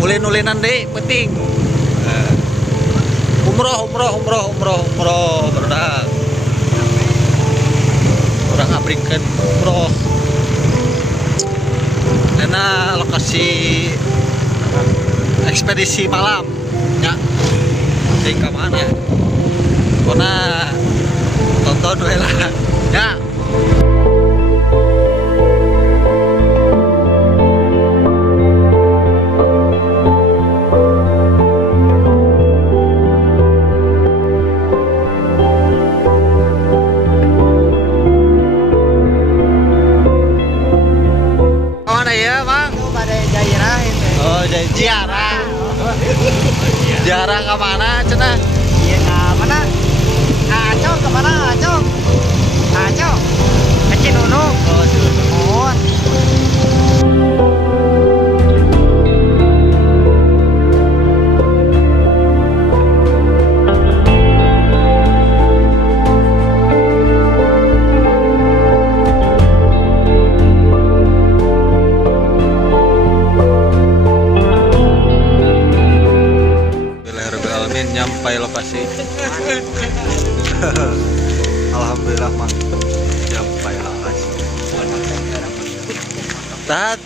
ulin-ulinan deh penting. Umroh berenang. Orang ngabringkeun umroh. Karena lokasi ekspedisi malam ya. Di mana? Karena tonton we lah. Ya. Ziarah. Ziarah ke mana cenah? Iya ke mana? Acong ke mana? Acong ke Cinunuk. Oh, Oh. Nyampai lokasi. Alhamdulillah mang nyampai lokasi. Tat.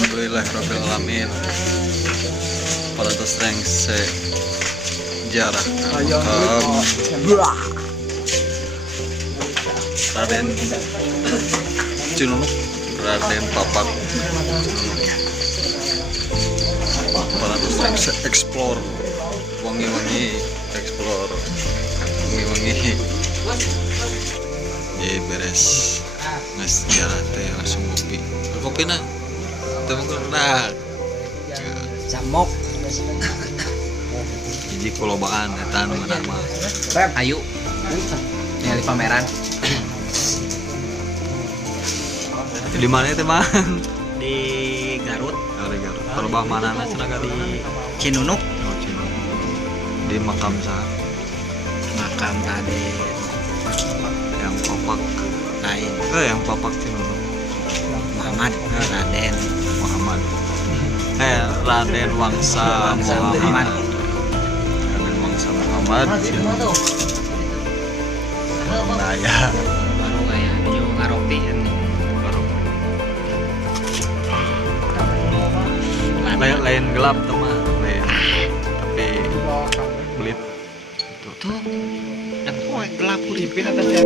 Alhamdulillahirrahmanirrahim. Para terserang sejarah Raden Cinunuk, Raden Papak para terserang se-explore wangi-wangi, explore wangi-wangi. Jadi beres nges sejarah teh langsung kopi nah temu kerak Jamok. hiji kulobaan eta nu menang mah Ayu. Ningali pameran di mana teh mang di Garut, di Garut kulobaan manana cenah di Cinunuk. oh Cinunuk di makam saha Makam Raden yang Papak lain yang Papak Cinunuk Muhammad Raden Muhammad Raden Wangsa Muhammad Raden Wangsa Muhammad nah ya baru kayak di Ngaropi lain gelap teman lain tapi belit tuh dan kok gelap putih atasnya.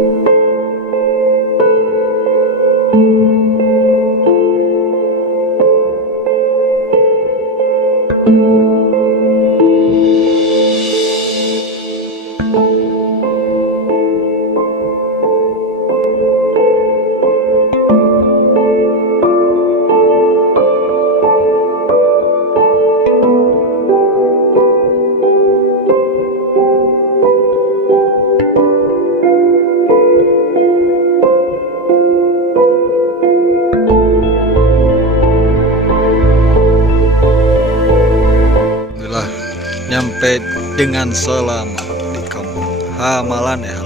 Nyampe dengan selamat di kampung Hamalan ya.